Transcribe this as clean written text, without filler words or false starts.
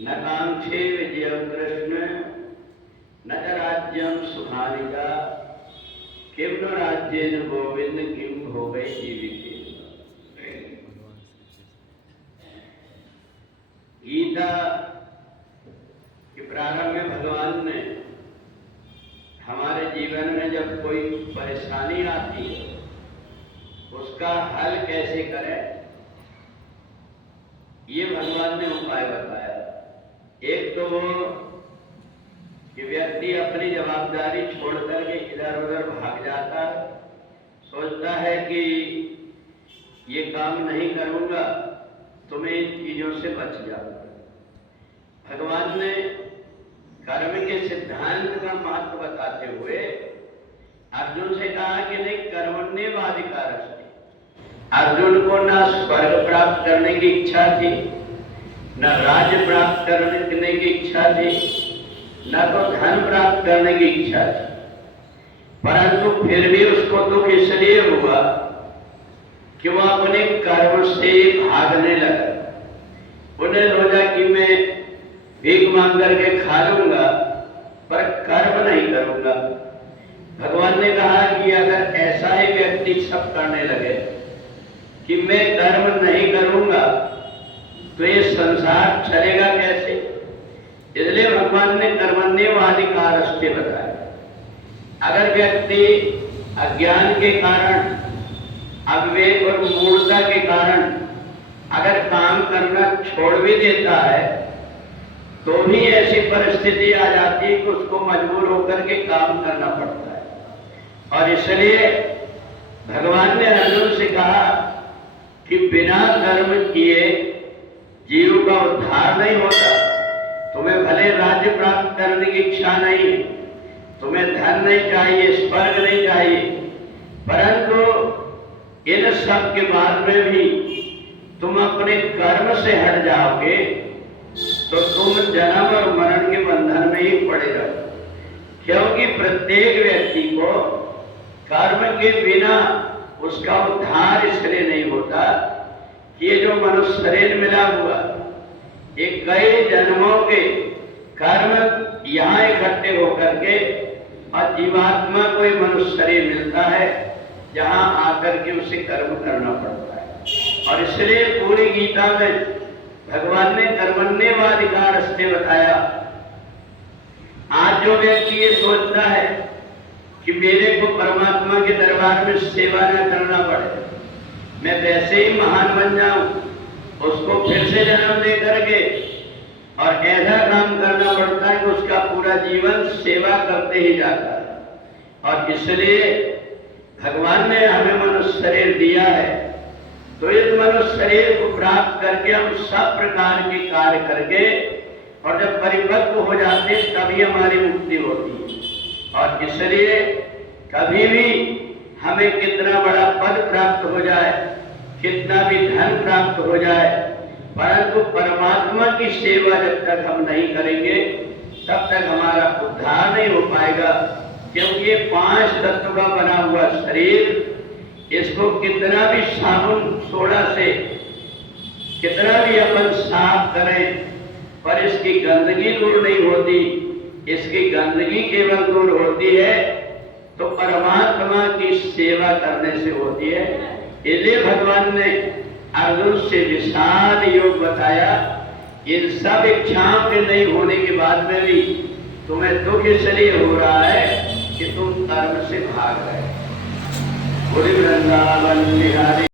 न कांक्षे विजयं कृष्ण न च राज्यं सुखानिका किं नो राज्येन गोविंद किं भोगै जीवितेन। गीता के प्रारंभ में भगवान ने हमारे जीवन में जब कोई परेशानी आती है उसका हल कैसे करें, ये भगवान ने उपाय बताया। एक तो वो कि व्यक्ति अपनी जवाबदारी छोड़ करके इधर उधर भाग जाता है, सोचता है कि ये काम नहीं करूंगा तो मैं इन चीजों से बच जाऊंगा। भगवान ने कर्म के सिद्धांत का महत्व बताते हुए अर्जुन से कहा कि नहीं, कर्मण्येवाधिकारस्ते। अर्जुन को ना स्वर्ग प्राप्त करने की इच्छा थी, न राज्य प्राप्त करने की इच्छा थी, न तो धन प्राप्त करने की इच्छा थी, परंतु फिर भी उसको दुख इसलिए हुआ कि वह अपने कर्म से भागने लगा। उन्हें सोचा कि मैं भीख मांग करके खा लूंगा पर कर्म नहीं करूंगा। भगवान ने कहा कि अगर ऐसा ही व्यक्ति सब करने लगे कि मैं कर्म नहीं करूंगा तो ये संसार चलेगा कैसे। इसलिए भगवान ने कर्मण्येवाधिकारस्ते बताया। अगर व्यक्ति अज्ञान के कारण, अविवेक और मूढ़ता के कारण अगर काम करना छोड़ भी देता है तो भी ऐसी परिस्थिति आ जाती है कि उसको मजबूर होकर के काम करना पड़ता है। और इसलिए भगवान ने अर्जुन से कहा कि बिना कर्म किए जीव का उद्धार नहीं होता। तुम्हें भले राज्य प्राप्त करने की इच्छा नहीं, तुम्हें धन नहीं चाहिए, स्वर्ग नहीं चाहिए, परंतु इन सब के बाद में भी तुम अपने कर्म से हट जाओगे तो तुम जन्म और मरण के बंधन में ही पड़े रहो। क्योंकि प्रत्येक व्यक्ति को कर्म के बिना उसका उद्धार इसलिए नहीं होता कि ये जो मनुष्य शरीर मिला हुआ ये कई जन्मों के कर्म यहाँ इकट्ठे होकर के और जीवात्मा को ही मनुष्य शरीर मिलता है जहाँ आकर के उसे कर्म करना पड़ता है। और इसलिए पूरी गीता में भगवान ने कर्मण्येवाधिकारस्ते बताया। आज जो व्यक्ति ये सोचता है कि मेरे को परमात्मा के दरबार में सेवा न करना पड़े, मैं वैसे ही महान बन जाऊं, उसको फिर से जन्म दे करके और ऐसा काम करना पड़ता है कि उसका पूरा जीवन सेवा करते ही जाता है। और इसलिए भगवान ने हमें मनुष्य शरीर दिया है तो इस मनुष्य शरीर को प्राप्त करके हम सब प्रकार के कार्य करके और जब परिपक्व हो जाते हैं तभी हमारी मुक्ति होती है। और इसलिए कभी भी हमें कितना बड़ा पद प्राप्त हो जाए, कितना भी धन प्राप्त हो जाए, परंतु परमात्मा की सेवा जब तक हम नहीं करेंगे तब तक हमारा उद्धार नहीं हो पाएगा। क्योंकि ये 5 तत्व का बना हुआ शरीर, इसको कितना भी साबुन सोडा से कितना भी अपन साफ करें पर इसकी गंदगी दूर नहीं होती। इसकी गंदगी केवल दूर होती है तो परमात्मा की सेवा करने से होती है। इसलिए भगवान ने अर्जुन से विशाल योग बताया। इन सब इच्छाओं के नहीं होने के बाद में भी तुम्हें दुख इसलिए हो रहा है कि तुम कर्म से भाग रहे। बोले वृंदावन बिहारी।